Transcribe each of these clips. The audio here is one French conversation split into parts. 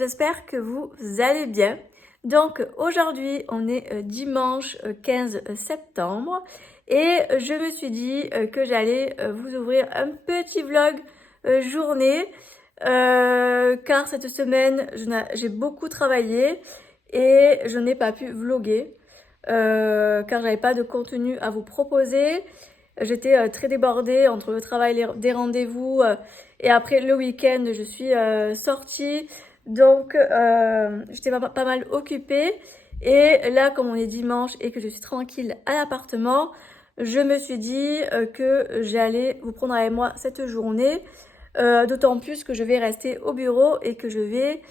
j'espère que vous allez bien. Donc aujourd'hui, on est dimanche 15 septembre et je me suis dit que j'allais vous ouvrir un petit vlog journée car cette semaine, j'ai beaucoup travaillé et je n'ai pas pu vlogger car j'avais pas de contenu à vous proposer. J'étais très débordée entre le travail, des rendez-vous et après le week-end, je suis sortie. Donc, j'étais pas mal occupée. Et là, comme on est dimanche et que je suis tranquille à l'appartement, je me suis dit que j'allais vous prendre avec moi cette journée. D'autant plus que je vais rester au bureau et que je vais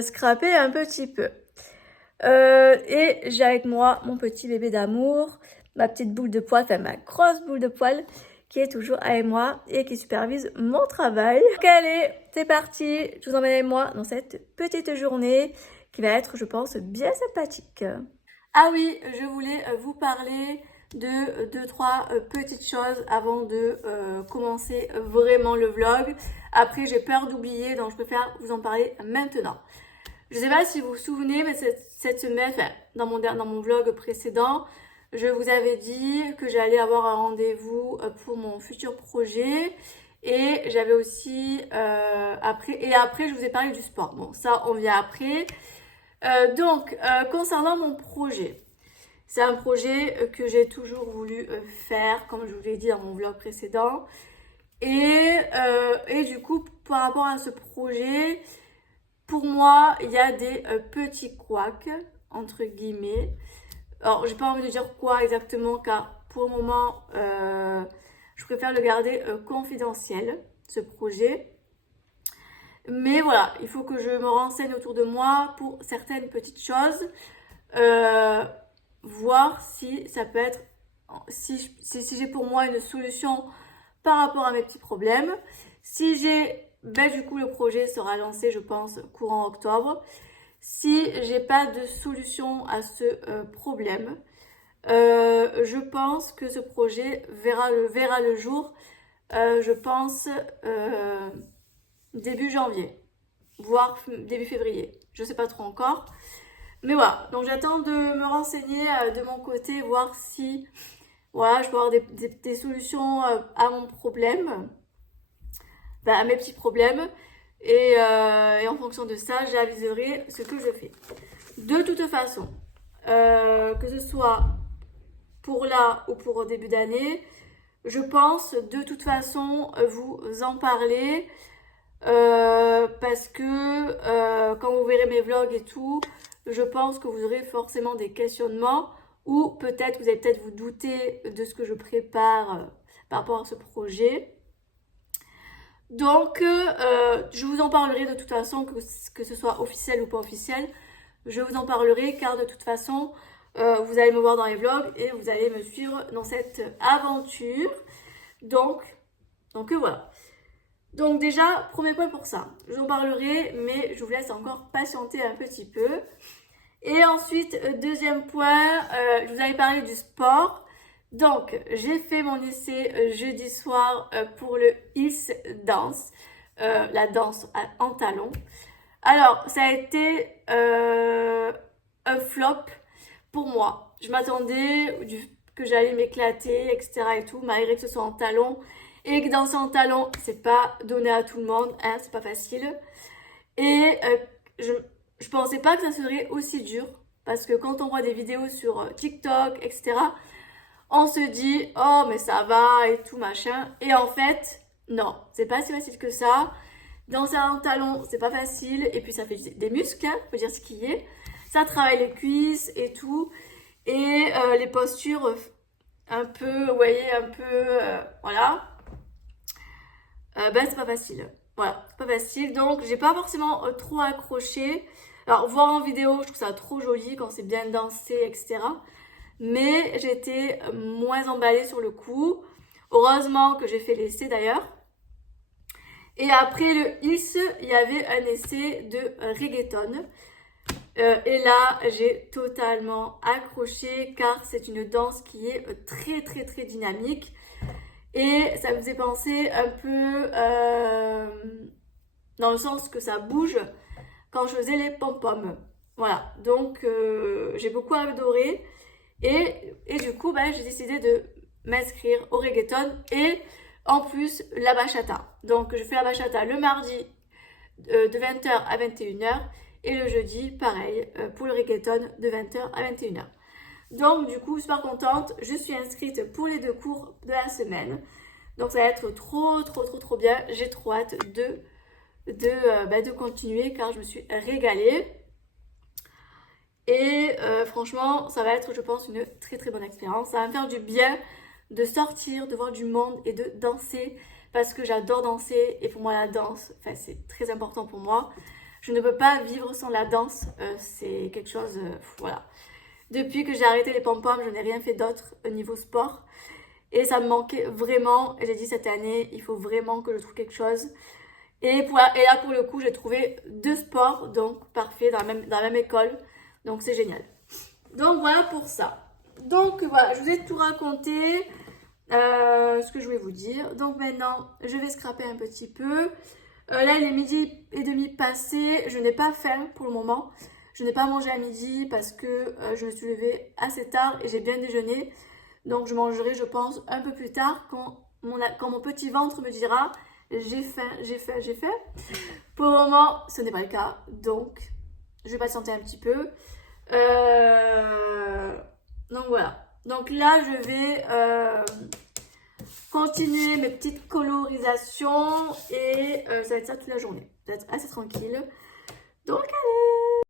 scraper un petit peu. Et j'ai avec moi mon petit bébé d'amour, ma petite boule de poil, enfin ma grosse boule de poil, qui est toujours avec moi et qui supervise mon travail. Donc allez, c'est parti, je vous emmène avec moi dans cette petite journée qui va être, je pense, bien sympathique. Ah oui, je voulais vous parler de 2-3 petites choses avant de commencer vraiment le vlog. Après, j'ai peur d'oublier, donc je préfère vous en parler maintenant. Je ne sais pas si vous vous souvenez, mais cette semaine, enfin, dans mon vlog précédent, je vous avais dit que j'allais avoir un rendez-vous pour mon futur projet. Et j'avais aussi, après, je vous ai parlé du sport. Bon, ça, on vient après. Concernant mon projet, c'est un projet que j'ai toujours voulu faire, comme je vous l'ai dit dans mon vlog précédent. Et du coup, par rapport à ce projet, pour moi, il y a des petits couacs, entre guillemets. Alors, j'ai pas envie de dire quoi exactement, car pour le moment, je préfère le garder confidentiel, ce projet. Mais voilà, il faut que je me renseigne autour de moi pour certaines petites choses. Voir si ça peut être, si j'ai pour moi une solution par rapport à mes petits problèmes. Si j'ai, du coup, le projet sera lancé, je pense, courant octobre. Si j'ai pas de solution à ce problème, je pense que ce projet verra le jour, je pense, début janvier, voire début février. Je sais pas trop encore. Mais voilà, donc j'attends de me renseigner de mon côté, voir si voilà, je peux avoir des solutions à mon problème, à mes petits problèmes. Et en fonction de ça, j'aviserai ce que je fais. De toute façon, que ce soit pour là ou pour début d'année, je pense de toute façon vous en parler parce que quand vous verrez mes vlogs et tout, je pense que vous aurez forcément des questionnements ou peut-être vous allez peut-être vous douter de ce que je prépare par rapport à ce projet. Donc, je vous en parlerai de toute façon, que ce soit officiel ou pas officiel. Je vous en parlerai car de toute façon, vous allez me voir dans les vlogs et vous allez me suivre dans cette aventure. Donc voilà. Donc déjà, premier point pour ça. Je vous en parlerai, mais je vous laisse encore patienter un petit peu. Et ensuite, deuxième point, je vous avais parlé du sport. Donc, j'ai fait mon essai jeudi soir pour le Hills Dance, la danse en talons. Alors, ça a été un flop pour moi. Je m'attendais que j'allais m'éclater, etc. et tout, malgré que ce soit en talons. Et que danser en talons, c'est pas donné à tout le monde, hein, c'est pas facile. Et je pensais pas que ça serait aussi dur, parce que quand on voit des vidéos sur TikTok, etc., on se dit oh mais ça va et tout machin, et en fait non, c'est pas si facile que ça. Danser en talons, c'est pas facile, et puis ça fait des muscles, hein, faut dire ce qui est. Ça travaille les cuisses et tout, et les postures un peu, vous voyez, un peu, voilà. C'est pas facile. Voilà, c'est pas facile, donc j'ai pas forcément trop accroché. Alors voir en vidéo, je trouve ça trop joli quand c'est bien dansé, etc. Mais j'étais moins emballée sur le coup. Heureusement que j'ai fait l'essai d'ailleurs. Et après le Hills, il y avait un essai de reggaeton. Et là, j'ai totalement accroché car c'est une danse qui est très très très dynamique. Et ça me faisait penser un peu dans le sens que ça bouge quand je faisais les pom-poms. Voilà, donc j'ai beaucoup adoré. Et du coup, ben, j'ai décidé de m'inscrire au reggaeton et en plus la bachata. Donc je fais la bachata le mardi de 20h à 21h et le jeudi, pareil, pour le reggaeton de 20h à 21h. Donc du coup, super contente, je suis inscrite pour les 2 cours de la semaine. Donc ça va être trop bien. J'ai trop hâte de continuer car je me suis régalée. Et franchement, ça va être, je pense, une très bonne expérience. Ça va me faire du bien de sortir, de voir du monde et de danser parce que j'adore danser et pour moi la danse, c'est très important pour moi. Je ne peux pas vivre sans la danse, c'est quelque chose, voilà. Depuis que j'ai arrêté les pom-poms, je n'ai rien fait d'autre au niveau sport et ça me manquait vraiment. J'ai dit cette année, il faut vraiment que je trouve quelque chose. Et là, pour le coup, j'ai trouvé 2 sports, donc parfait, dans la même école. Donc, c'est génial. Donc, voilà pour ça. Donc, voilà, je vous ai tout raconté, ce que je voulais vous dire. Donc, maintenant, je vais scraper un petit peu. Là, il est 12h30 passé. Je n'ai pas faim pour le moment. Je n'ai pas mangé à midi parce que je me suis levée assez tard et j'ai bien déjeuné. Donc, je mangerai, je pense, un peu plus tard quand mon petit ventre me dira j'ai faim, j'ai faim, j'ai faim. Pour le moment, ce n'est pas le cas. Donc, je vais patienter un petit peu. Donc, voilà. Donc là, je vais continuer mes petites colorisations et ça va être ça toute la journée. Ça va être assez tranquille. Donc, allez!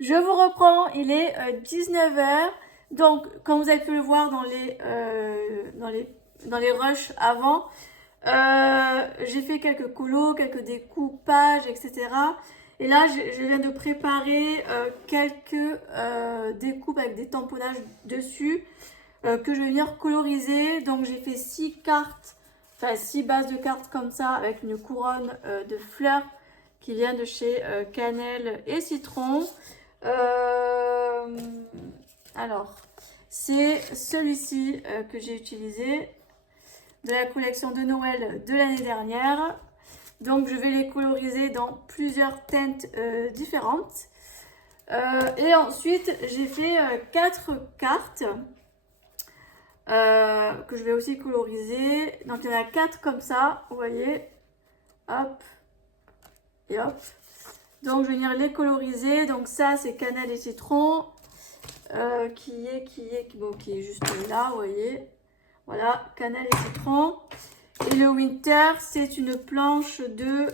Je vous reprends, il est 19 h. Donc, comme vous avez pu le voir dans les rushs avant, j'ai fait quelques colos, quelques découpages, etc. Et là, je viens de préparer quelques découpes avec des tamponnages dessus que je vais venir coloriser. Donc, j'ai fait 6 cartes, enfin 6 bases de cartes comme ça avec une couronne de fleurs qui vient de chez Cannelle et Citron. Alors, c'est celui-ci que j'ai utilisé de la collection de Noël de l'année dernière. Donc, je vais les coloriser dans plusieurs teintes différentes. Et ensuite, j'ai fait 4 cartes que je vais aussi coloriser. Donc, il y en a 4 comme ça, vous voyez. Hop. Et hop. Donc, je vais venir les coloriser. Donc, ça, c'est cannelle et citron. Qui est juste là, vous voyez. Voilà, cannelle et citron. Et le winter, c'est une planche de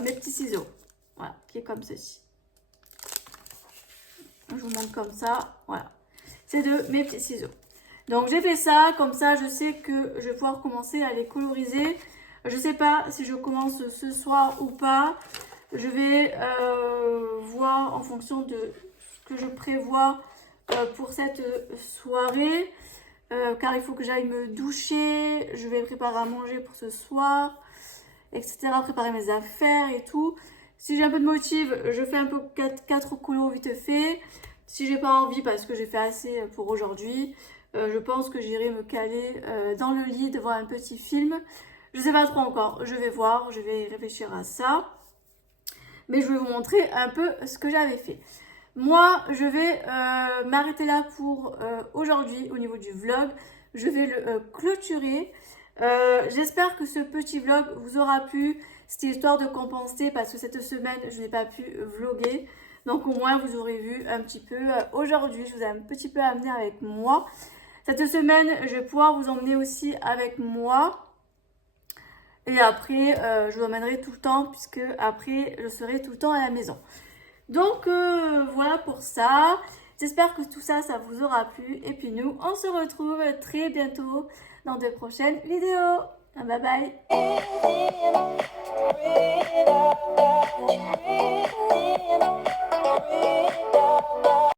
mes petits ciseaux. Voilà, qui est comme ceci. Je vous montre comme ça. Voilà. C'est de mes petits ciseaux. Donc, j'ai fait ça. Comme ça, je sais que je vais pouvoir commencer à les coloriser. Je ne sais pas si je commence ce soir ou pas. Je vais voir en fonction de ce que je prévois pour cette soirée. Car il faut que j'aille me doucher. Je vais préparer à manger pour ce soir, etc. Préparer mes affaires et tout. Si j'ai un peu de motive, je fais un peu 4 colos vite fait. Si j'ai pas envie, parce que j'ai fait assez pour aujourd'hui, je pense que j'irai me caler dans le lit devant un petit film. Je sais pas trop encore, je vais voir, je vais réfléchir à ça. Mais je vais vous montrer un peu ce que j'avais fait. Moi, je vais m'arrêter là pour aujourd'hui au niveau du vlog. Je vais le clôturer. J'espère que ce petit vlog vous aura plu. C'était histoire de compenser parce que cette semaine, je n'ai pas pu vlogger. Donc au moins, vous aurez vu un petit peu. Aujourd'hui, je vous ai un petit peu amené avec moi. Cette semaine, je vais pouvoir vous emmener aussi avec moi. Et après, je vous emmènerai tout le temps puisque après, je serai tout le temps à la maison. Donc voilà pour ça. J'espère que tout ça, ça vous aura plu. Et puis nous, on se retrouve très bientôt dans de prochaines vidéos. Bye bye.